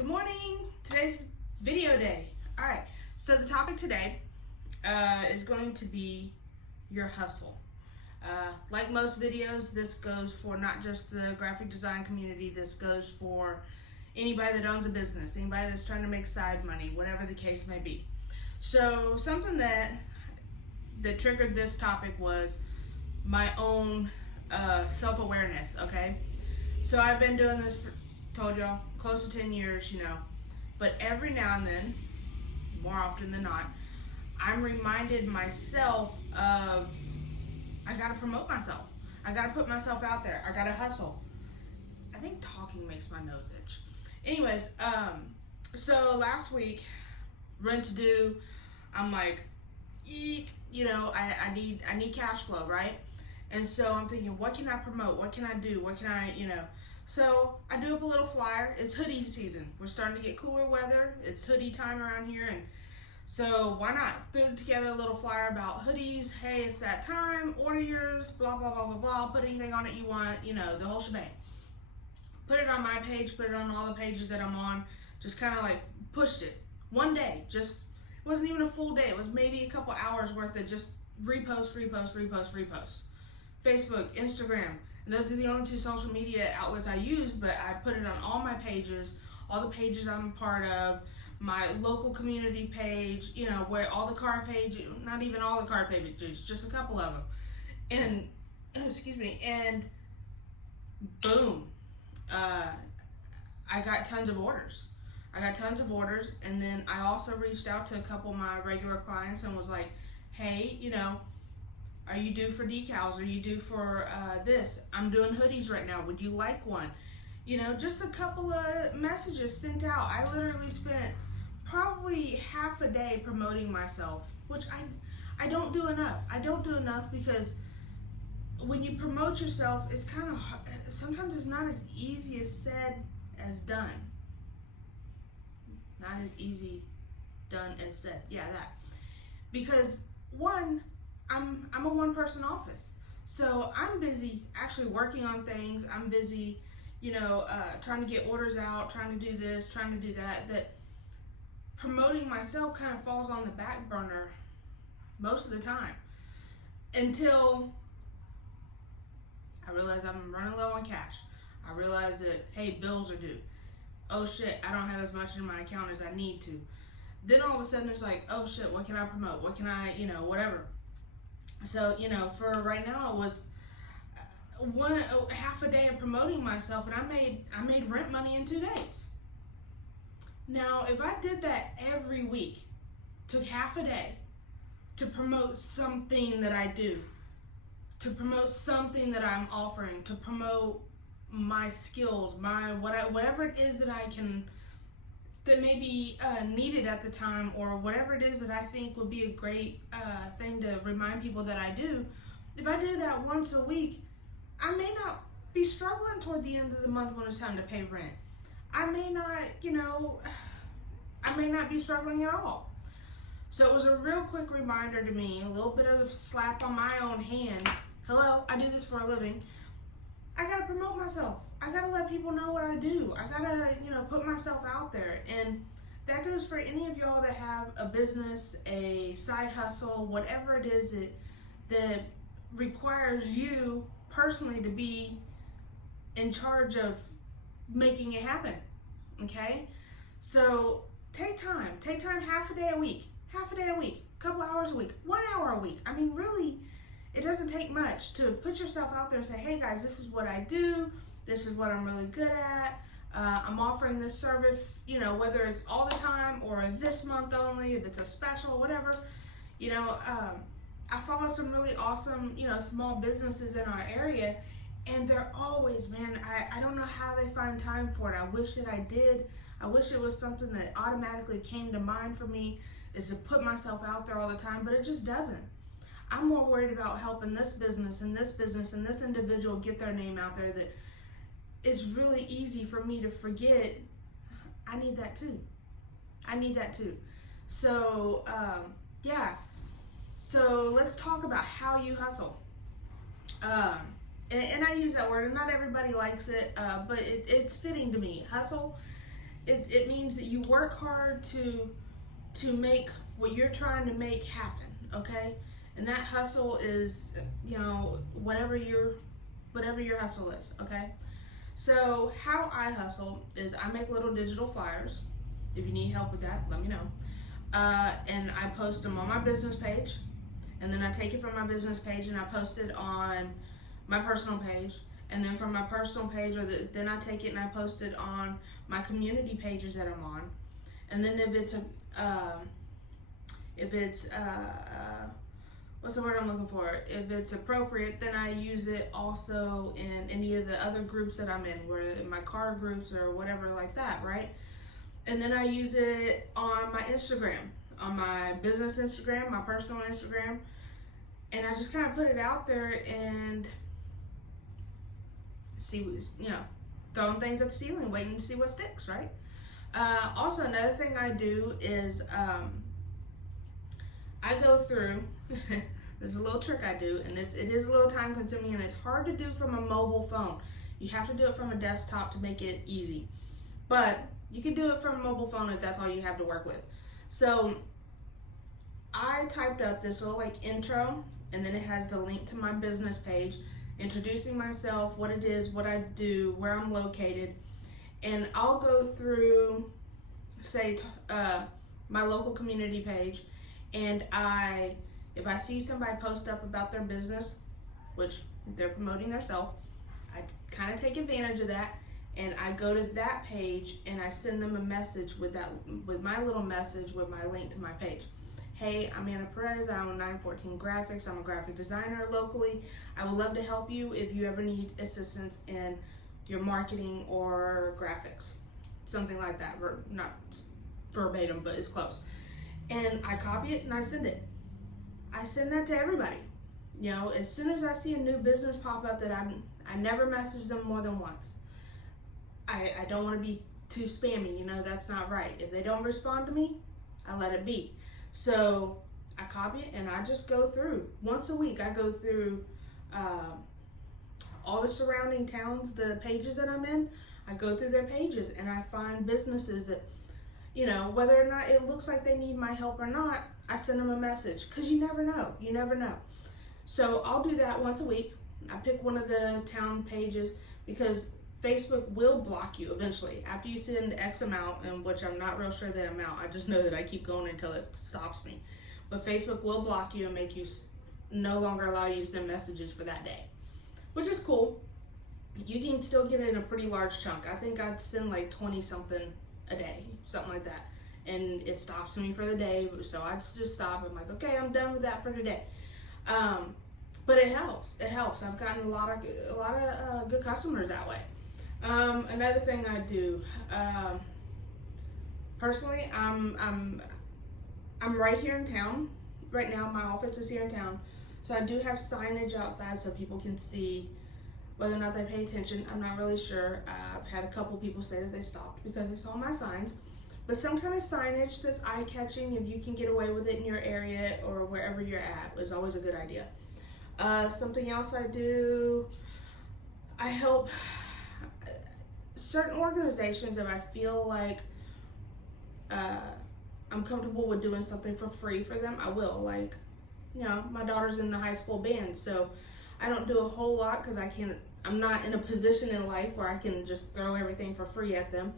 Good morning. Today's video day. All right. So the topic today is going to be your hustle. Like most videos, this goes for not just the graphic design community. This goes for anybody that owns a business, anybody that's trying to make side money, whatever the case may be. So something that triggered this topic was my own self-awareness. Okay. So I've been doing this for, told y'all, close to 10 years, but every now and then, more often than not, I'm reminded myself of, I gotta promote myself. I gotta put myself out there. I gotta hustle. I think talking makes my nose itch. Anyways, so last week, rent's due. I'm like, eek, I need cash flow, right? And so I'm thinking, what can I promote? What can I do? What can I, So I do up a little flyer. It's hoodie season. We're starting to get cooler weather. It's hoodie time around here. And so why not throw together a little flyer about hoodies. Hey, it's that time. Order yours, blah, blah, blah, blah, blah. Put anything on it you want, the whole shebang. Put it on my page. Put it on all the pages that I'm on. Just kind of like pushed it. One day. Just, it wasn't even a full day. It was maybe a couple hours worth of just repost. Facebook, Instagram. And those are the only two social media outlets I use, but I put it on all my pages, all the pages I'm a part of, my local community page, where all the car pages, not even all the car pages, just a couple of them. And, and boom, I got tons of orders. And then I also reached out to a couple of my regular clients and was like, hey, are you due for decals? Are you due for this? I'm doing hoodies right now. Would you like one? Just a couple of messages sent out. I literally spent probably half a day promoting myself, which I don't do enough. I don't do enough because when you promote yourself, it's kind of, sometimes it's not as easy as said as done. Not as easy done as said. Yeah, that. Because one, I'm a one-person office, so I'm busy actually working on things. I'm busy, trying to get orders out, trying to do this, trying to do that. That promoting myself kind of falls on the back burner most of the time until I realize I'm running low on cash. I realize that, hey, bills are due. Oh shit, I don't have as much in my account as I need to. Then all of a sudden it's like, oh shit, what can I promote? What can I, whatever. So, for right now, it was half a day of promoting myself, and I made rent money in 2 days. Now, if I did that every week, took half a day to promote something that I do, to promote something that I'm offering, to promote my skills, whatever it is that I can, that may be needed at the time, or whatever it is that I think would be a great thing to remind people that I do. If I do that once a week, I may not be struggling toward the end of the month when it's time to pay rent. I may not, I may not be struggling at all. So it was a real quick reminder to me, a little bit of a slap on my own hand. Hello, I do this for a living. I gotta promote myself. I gotta let people know what I do. I gotta, put myself out there. And that goes for any of y'all that have a business, a side hustle, whatever it is that requires you personally to be in charge of making it happen. Okay? So take time half a day a week, couple hours a week, 1 hour a week. I mean, really, it doesn't take much to put yourself out there and say, hey guys, this is what I do. This is what I'm really good at. I'm offering this service, whether it's all the time or this month only, if it's a special, whatever. I follow some really awesome, small businesses in our area, and they're always, man, I don't know how they find time for it. I wish that I did. I wish it was something that automatically came to mind for me, is to put myself out there all the time, but it just doesn't. I'm more worried about helping this business and this individual get their name out there, that it's really easy for me to forget I need that too. So, yeah. So let's talk about how you hustle. And I use that word, and not everybody likes it, but it's fitting to me. Hustle it means that you work hard to make what you're trying to make happen, okay? And that hustle is, whatever your hustle is, okay? So how I hustle is I make little digital flyers. If you need help with that, let me know. And I post them on my business page, and then I take it from my business page and I post it on my personal page, and then from my personal page, then I take it and I post it on my community pages that I'm on. And then if it's what's the word I'm looking for? If it's appropriate, then I use it also in any of the other groups that I'm in, where in my car groups or whatever like that, right? And then I use it on my Instagram, on my business Instagram, my personal Instagram, and I just kind of put it out there and see, throwing things at the ceiling, waiting to see what sticks, right? Also, another thing I do is I go through, there's a little trick I do, and it is a little time consuming, and it's hard to do from a mobile phone. You have to do it from a desktop to make it easy. But you can do it from a mobile phone if that's all you have to work with. So I typed up this little intro, and then it has the link to my business page, introducing myself, what it is, what I do, where I'm located. And I'll go through, say, my local community page, and if I see somebody post up about their business, which they're promoting themselves, I kind of take advantage of that, and I go to that page and I send them a message with my little message with my link to my page. Hey, I'm Anna Perez. I own 914 Graphics. I'm a graphic designer locally. I would love to help you if you ever need assistance in your marketing or graphics, something like that. Not verbatim, but it's close. And I copy it and I send it. I send that to everybody. As soon as I see a new business pop up that I never message them more than once. I don't want to be too spammy, that's not right. If they don't respond to me, I let it be. So I copy it and I just go through. Once a week, I go through all the surrounding towns, the pages that I'm in. I go through their pages and I find businesses that, whether or not it looks like they need my help or not, I send them a message, because you never know. You never know. So I'll do that once a week. I pick one of the town pages, because Facebook will block you eventually after you send X amount, and which I'm not real sure that amount. I just know that I keep going until it stops me. But Facebook will block you and make you no longer allow you to send messages for that day, which is cool. You can still get it in a pretty large chunk. I think I'd send 20 something a day, something like that. And it stops me for the day, so I just stop. I'm like, okay, I'm done with that for today. But it helps. It helps. I've gotten a lot of good customers that way. Another thing I do, personally, I'm right here in town. Right now, my office is here in town, so I do have signage outside so people can see whether or not they pay attention. I'm not really sure. I've had a couple people say that they stopped because they saw my signs. But some kind of signage that's eye-catching, if you can get away with it in your area or wherever you're at, is always a good idea. Something else I do, I help certain organizations if I feel like I'm comfortable with doing something for free for them, I will. My daughter's in the high school band, so I don't do a whole lot because I'm not in a position in life where I can just throw everything for free at them.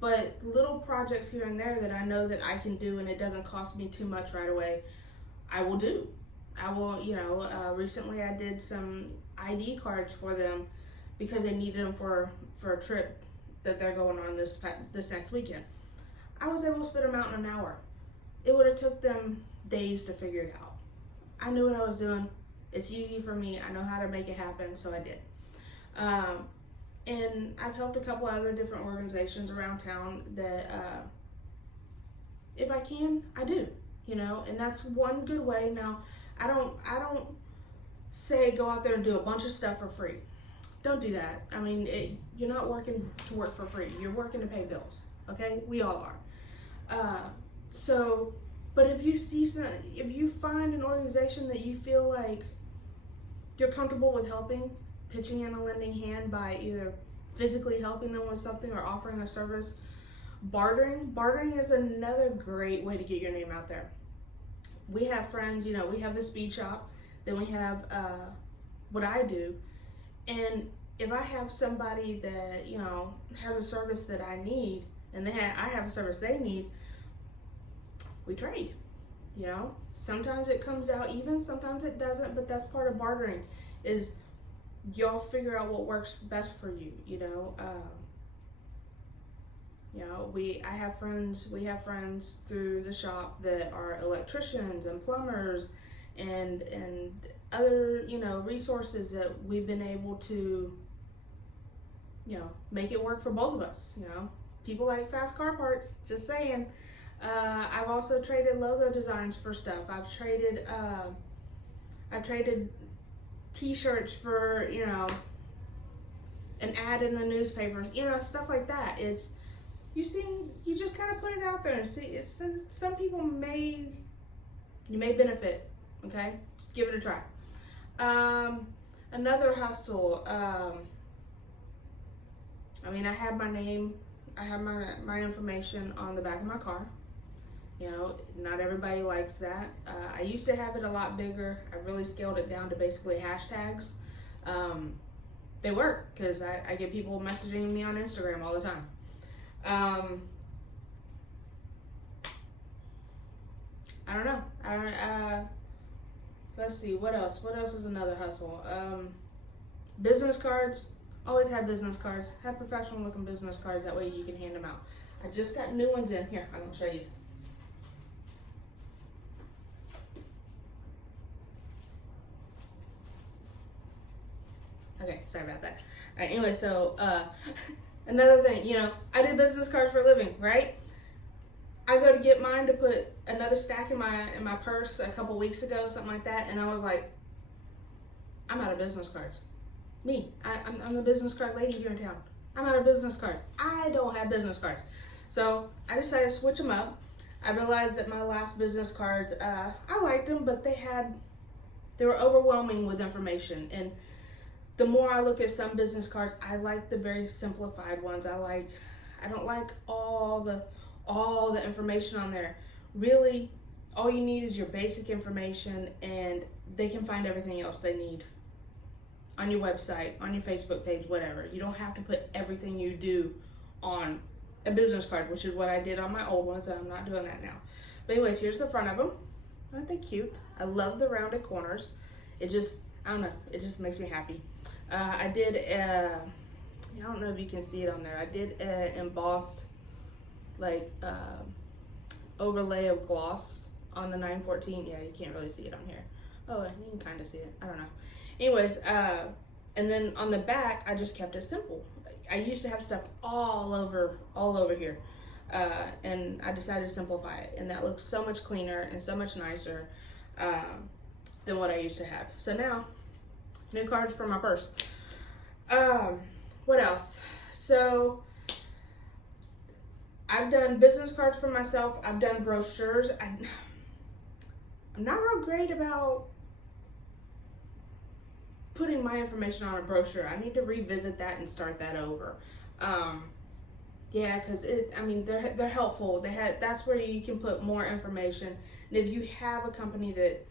But little projects here and there that I know that I can do and it doesn't cost me too much right away, I will do. I will, recently I did some ID cards for them because they needed them for a trip that they're going on this next weekend. I was able to spit them out in an hour. It would have took them days to figure it out. I knew what I was doing. It's easy for me. I know how to make it happen, so I did. And I've helped a couple other different organizations around town that, if I can, I do, and that's one good way. Now, I don't say go out there and do a bunch of stuff for free. Don't do that. I mean, you're not working to work for free. You're working to pay bills, okay? We all are. But if you find an organization that you feel like you're comfortable with helping, pitching in a lending hand by either physically helping them with something or offering a service, Bartering is another great way to get your name out there. We have friends, we have the speed shop, then we have what I do, and if I have somebody that has a service that I need, and I have a service they need, we trade. Sometimes it comes out even, sometimes it doesn't, but that's part of bartering. Is y'all figure out what works best for you. We have friends through the shop that are electricians and plumbers and other resources that we've been able to make it work for both of us. People like fast car parts, just saying. I've also traded logo designs for stuff. I've traded t-shirts for an ad in the newspapers, stuff like that. You just kind of put it out there and see. Some people you may benefit. Okay, just give it a try. Another hustle. I have my name, I have my information on the back of my car. Not everybody likes that. I used to have it a lot bigger. I really scaled it down to basically hashtags. They work because I get people messaging me on Instagram all the time. I don't know. Let's see, what else? What else is another hustle? Business cards. Always have business cards. Have professional looking business cards. That way you can hand them out. I just got new ones in. Here, I'm going to show you. Okay, sorry about that. All right, anyway, so another thing, I do business cards for a living, right? I go to get mine to put another stack in my purse a couple weeks ago, something like that, and I was like, I'm out of business cards. I'm the business card lady here in town. I'm out of business cards. I don't have business cards. So I decided to switch them up. I realized that my last business cards, I liked them, but they were overwhelming with information. And the more I look at some business cards, I like the very simplified ones. I don't like all the information on there. Really, all you need is your basic information, and they can find everything else they need on your website, on your Facebook page, whatever. You don't have to put everything you do on a business card, which is what I did on my old ones, and I'm not doing that now. But anyways, here's the front of them. Aren't they cute? I love the rounded corners. I don't know, it just makes me happy. I did I don't know if you can see it on there. I did embossed overlay of gloss on the 914. Yeah, you can't really see it on here. Oh, you can kind of see it. I don't know. Anyways, and then on the back, I just kept it simple. I used to have stuff all over here, and I decided to simplify it, and that looks so much cleaner and so much nicer than what I used to have. So now, new cards for my purse. What else? So I've done business cards for myself. I've done brochures. I'm not real great about putting my information on a brochure. I need to revisit that and start that over. Yeah, because they're helpful. That's where you can put more information. And if you have a company that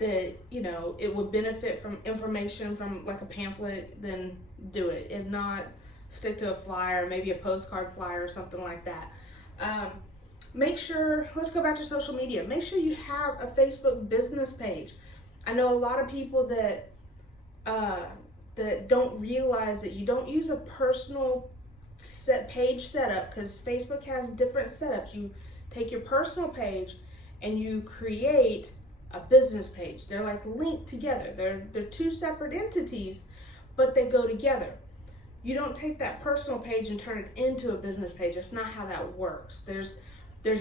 it would benefit from information from like a pamphlet, then do it. If not, stick to a flyer, maybe a postcard flyer or something like that. Make sure, let's go back to social media. Make sure you have a Facebook business page. I know a lot of people that don't realize that you don't use a personal page setup, because Facebook has different setups. You take your personal page and you create a business page. They're like linked together. They're two separate entities, but they go together. You don't take that personal page and turn it into a business page. That's not how that works. There's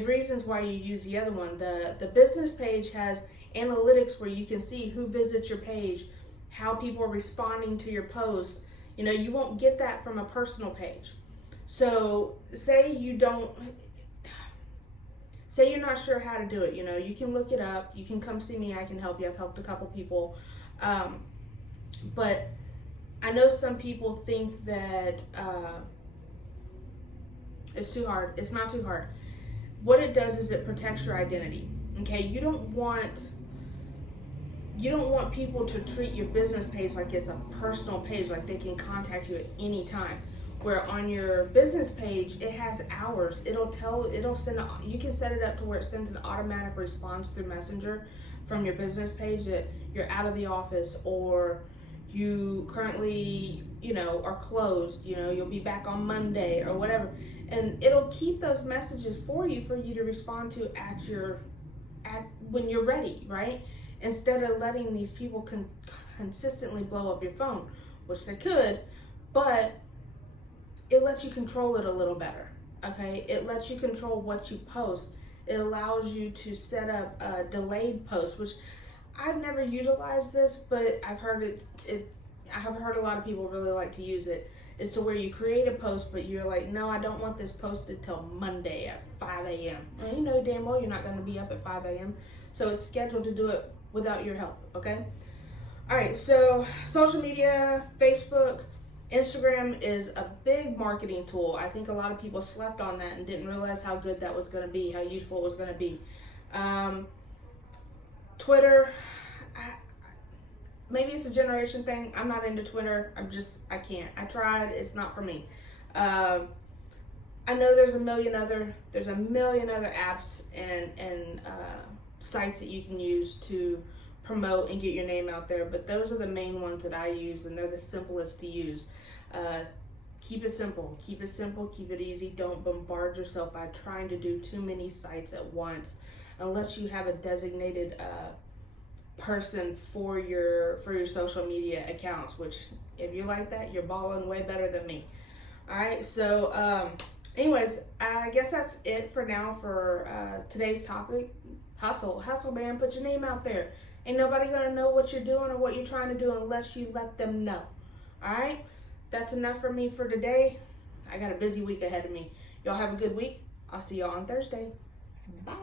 reasons why you use the other one. The business page has analytics where you can see who visits your page, how people are responding to your posts. You won't get that from a personal page. So say you're not sure how to do it, you can look it up. You can come see me. I can help you. I've helped a couple people. But I know some people think that It's too hard. It's not too hard. What it does is it protects your identity. Okay, you don't want people to treat your business page like it's a personal page, like they can contact you at any time. Where on your business page, it has hours. You can set it up to where it sends an automatic response through Messenger from your business page that you're out of the office, or you currently, are closed, you'll be back on Monday or whatever. And it'll keep those messages for you to respond to when you're ready, right? Instead of letting these people consistently blow up your phone, which they could, but it lets you control it a little better, okay? It lets you control what you post. It allows you to set up a delayed post, which I've never utilized this, but I've heard I have heard a lot of people really like to use it. It's to where you create a post, but you're like, no, I don't want this posted till Monday at 5 a.m. Well, you know damn well you're not going to be up at 5 a.m. So it's scheduled to do it without your help, okay? All right, so social media, Facebook, Instagram is a big marketing tool. I think a lot of people slept on that and didn't realize how good that was going to be, how useful it was going to be. Twitter, maybe it's a generation thing. I'm not into Twitter. I can't. I tried. It's not for me. I know there's a million other apps and sites that you can use to promote and get your name out there, but those are the main ones that I use, and they're the simplest to use. Keep it simple, keep it easy. Don't bombard yourself by trying to do too many sites at once, unless you have a designated person for your social media accounts, which if you're like that, you're balling way better than me. All right, so anyways, I guess that's it for now for today's topic. Hustle, man, put your name out there. Ain't nobody gonna know what you're doing or what you're trying to do unless you let them know. All right, that's enough for me for today. I got a busy week ahead of me. Y'all have a good week. I'll see y'all on Thursday. Bye.